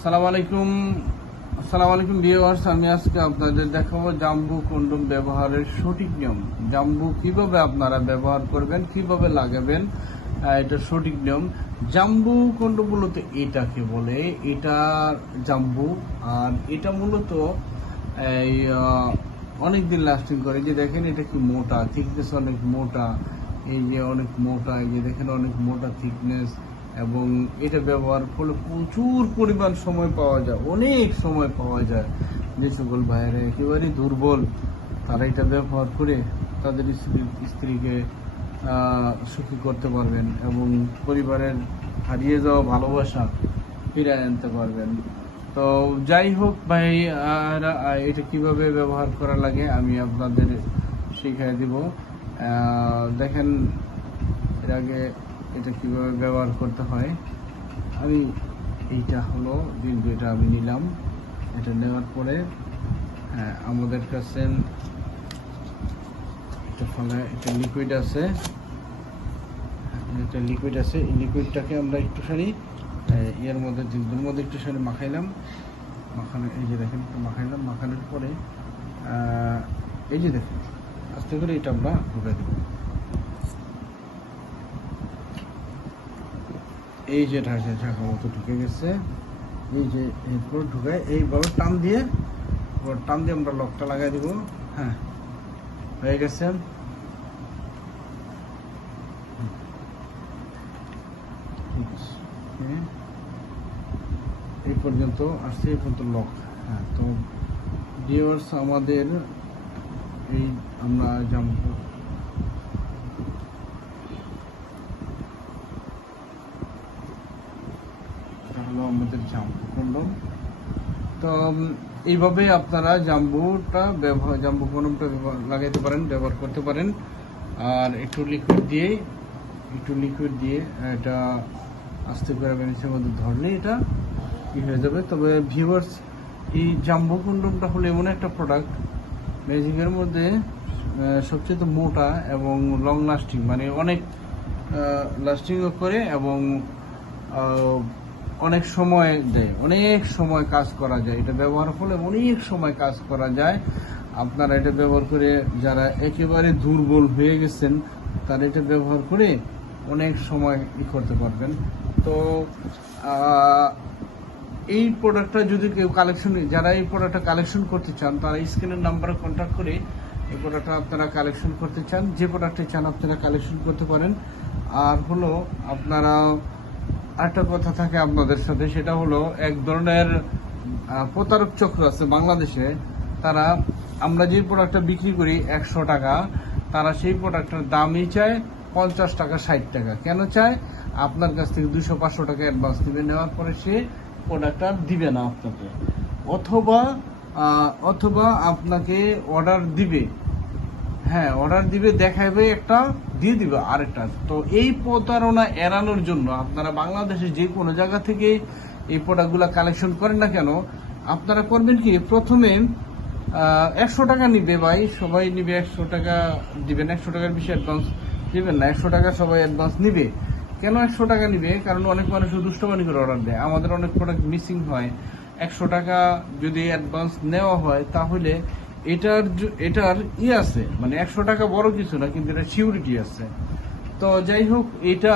আসসালামু আলাইকুম। আসসালামু আলাইকুম ভিউয়ার্স আমি আজকে আপনাদের দেখাবো জাম্বু কন্ডম ব্যবহারের সঠিক নিয়ম। জাম্বু কীভাবে আপনারা ব্যবহার করবেন, কীভাবে লাগাবেন এটা সঠিক নিয়ম। জাম্বু কন্ডম মূলত এটাকে বলে, এটা জাম্বু, আর এটা মূলত, এই অনেক দিন লাস্টিং করে। যে দেখেন, এটা কি মোটা থিকনেস অনেক মোটা, এই যে অনেক মোটা, এই যে দেখেন অনেক মোটা থিকনেস এবং এটা ব্যবহার করলে প্রচুর পরিমাণ সময় পাওয়া যায়, অনেক সময় পাওয়া যায়। যে সকল ভাইয়েরা একেবারে দুর্বল, তারা এটা ব্যবহার করে তাদের স্ত্রী স্ত্রীকে সুখী করতে পারবেন এবং পরিবারের হারিয়ে যাওয়া ভালোবাসা ফিরে আনতে পারবেন। তো যাই হোক ভাই এটা কীভাবে ব্যবহার করা লাগে আমি আপনাদের শিখিয়ে দিব। দেখেন, এর আগে এটা কীভাবে ব্যবহার করতে হয়? আমি এইটা হলো বিন্দু এটা আমি নিলাম। এটা নেওয়ার পরে হ্যাঁ আমাদের কাছে ফলে এটা লিকুইড আছে। এটা লিকুইড আছে। এই লিকুইডটাকে আমরা একটুখানি ইয়ের মধ্যে জিন্দুর মধ্যে একটুখানি মাখাইলাম। মাখানো, এই যে দেখেন একটু মাখাইলাম। মাখানোর পরে এই যে দেখেন, আস্তে করে এটা আমরা ঢুকে দেবো। এই যে ঢাকা ঢাকা মতো ঢুকে গেছে। এই যে এরপর ঢুকায় এইভাবে টান দিয়ে টান দিয়ে আমরা লকটা লাগাই দিব। হ্যাঁ হয়ে গেছে। এই পর্যন্ত আসছে, এই পর্যন্ত লক। হ্যাঁ তো ভিউয়ার্স আমাদের এই আমরা জাম্পু এটা হলো আমাদের জাম্বু কন্ডম তো এইভাবে আপনারা জাম্বুটা ব্যবহার, জাম্বু কন্ডমটা লাগাইতে পারেন, ব্যবহার করতে পারেন। আর একটু লিকুইড দিয়ে, একটু লিকুইড দিয়ে এটা আস্তে করে বেনিসের মধ্যে ধরলে এটা কি হয়ে যাবে। তবে ভিউয়ার্স এই জাম্বু কন্ডমটা হলো এমন একটা প্রোডাক্ট ম্যাজিকের মধ্যে সবচেয়ে মোটা এবং লং লাস্টিং মানে অনেক লাস্টিংও করে এবং অনেক সময় দেয়, অনেক সময় কাজ করা যায়। এটা ব্যবহার ফলে অনেক সময় কাজ করা যায়। আপনারা এটা ব্যবহার করে যারা একেবারে দুর্বল হয়ে গেছেন, তারা এটা ব্যবহার করে অনেক সময় ই করতে পারবেন। তো এই প্রোডাক্টটা যদি কেউ কালেকশন যারা এই প্রোডাক্টটা কালেকশন করতে চান, তারা স্ক্রিনের নাম্বারে কন্ট্যাক্ট করে এই প্রোডাক্টটা আপনারা কালেকশন করতে চান। যে প্রোডাক্টে চান, আপনারা কালেকশন করতে পারেন। আর হলো, আপনারা একটা কথা থাকে আপনাদের সাথে, সেটা হলো এক ধরনের প্রতারক চক্র আছে বাংলাদেশে। তারা, আমরা যে প্রোডাক্টটা বিক্রি করি একশো টাকা, তারা সেই প্রোডাক্টের দামই চায় পঞ্চাশ টাকা, ষাট টাকা। কেন চায়? আপনার কাছ থেকে দুশো, পাঁচশো টাকা অ্যাডভান্স দিবে নেওয়ার পরে সে প্রোডাক্টটা দিবে না আপনাকে। অথবা অথবা আপনাকে অর্ডার দিবে। হ্যাঁ অর্ডার দিবে দেখাবে একটা দিয়ে দিবে আরেকটা। তো এই প্রতারণা এড়ানোর জন্য আপনারা বাংলাদেশে যে কোনো জায়গা থেকে এই প্রোডাক্টগুলো কালেকশন করেন না কেন, আপনারা করবেন কি, প্রথমে একশো টাকা নিবে ভাই, সবাই নিবে একশো টাকা, দিবেন একশো টাকার বেশি অ্যাডভান্স দিবেন না, একশো টাকা সবাই অ্যাডভান্স নিবে। কেন একশো টাকা নিবে? কারণ অনেক মানুষ দুষ্টমানি করে অর্ডার দেয়। আমাদের অনেক প্রোডাক্ট মিসিং হয়। একশো টাকা যদি অ্যাডভান্স নেওয়া হয়, তাহলে এটার এটার ই আছে মানে একশো টাকা বড় কিছু না, কিন্তু এটা সিউরিটি আছে। তো যাই হোক, এটা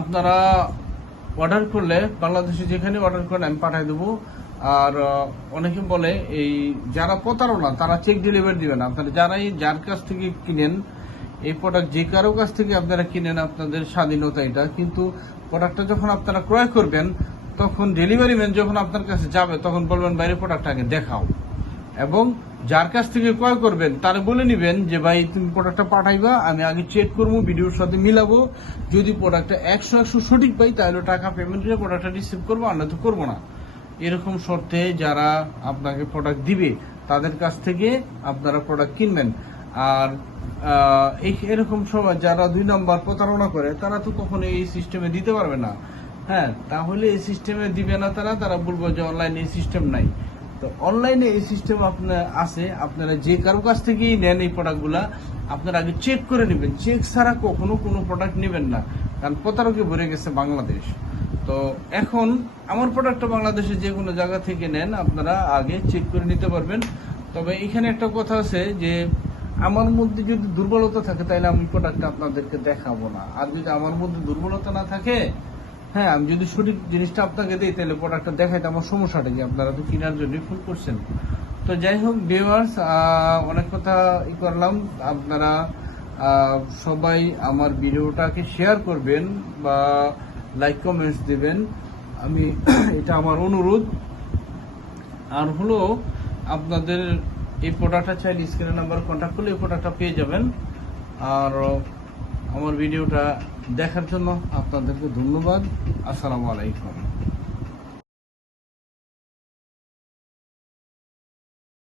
আপনারা অর্ডার করলে, বাংলাদেশে যেখানে অর্ডার করেন, আমি পাঠিয়ে দেবো। আর অনেকে বলে, এই যারা প্রতারণা, তারা চেক ডেলিভারি দিবেন। আপনারা যারাই যার কাছ থেকে কিনেন, এই প্রোডাক্ট যে কারও কাছ থেকে আপনারা কিনেন, আপনাদের স্বাধীনতা এটা। কিন্তু প্রোডাক্টটা যখন আপনারা ক্রয় করবেন, তখন ডেলিভারি ম্যান যখন আপনার কাছে যাবে, তখন বলবেন বাইরে আগে দেখাও। এবং যার কাছ থেকে ক্রয় করবেন, তার বলে নিবেন যে, ভাই, তুমি প্রোডাক্টটা পাঠাইবা, আমি আগে চেক করব, ভিডিওর সাথে মিলাবো। যদি প্রোডাক্টটা একশো একশো সঠিক পাই, তাহলে টাকা পেমেন্ট করে প্রোডাক্টটা রিসিভ করব, আর তো করব না। এরকম শর্তে যারা আপনাকে প্রোডাক্ট দিবে, তাদের কাছ থেকে আপনারা প্রোডাক্ট কিনবেন। আর এই এরকম সময় যারা দুই নম্বর প্রতারণা করে, তারা তো কখনো এই সিস্টেমে দিতে পারবে না। হ্যাঁ তাহলে এই সিস্টেমে দিবে না তারা তারা বলব যে অনলাইনে এই সিস্টেম নাই। তো অনলাইনে এই সিস্টেম আপনার আছে। আপনারা যে কারও কাছ থেকেই নেন এই প্রোডাক্টগুলা আপনারা আগে চেক করে নেবেন। চেক ছাড়া কখনো কোনো প্রোডাক্ট নেবেন না। কারণ প্রতারকে ভরে গেছে বাংলাদেশ। তো তো এখন আমার প্রোডাক্টটা বাংলাদেশে যে কোনো জায়গা থেকে নেন, আপনারা আগে চেক করে নিতে পারবেন। তবে এখানে একটা কথা আছে যে, আমার মধ্যে যদি দুর্বলতা থাকে তাহলে আমি প্রোডাক্টটা আপনাদেরকে দেখাবো না। আর যদি আমার মধ্যে দুর্বলতা না থাকে হ্যাঁ আমি যদি সঠিক জিনিসটা আপনাকে দিই, তাহলে প্রোডাক্টটা দেখাইতে আমার সমস্যাটা কি? আপনারা তো কেনার জন্য ফোন করছেন। তো যাই হোক ভিউয়ার্স অনেক কথা ই করলাম। আপনারা সবাই আমার ভিডিওটাকে শেয়ার করবেন বা লাইক কমেন্টস দেবেন। আমি এটা আমার অনুরোধ। আর হলো, আপনাদের এই প্রোডাক্টটা চাইলে স্ক্রিনের নাম্বার কন্ট্যাক্ট করলে এই প্রোডাক্টটা পেয়ে যাবেন। আর আমার ভিডিওটা দেখার জন্য আপনাদেরকে ধন্যবাদ। আসসালামু আলাইকুম।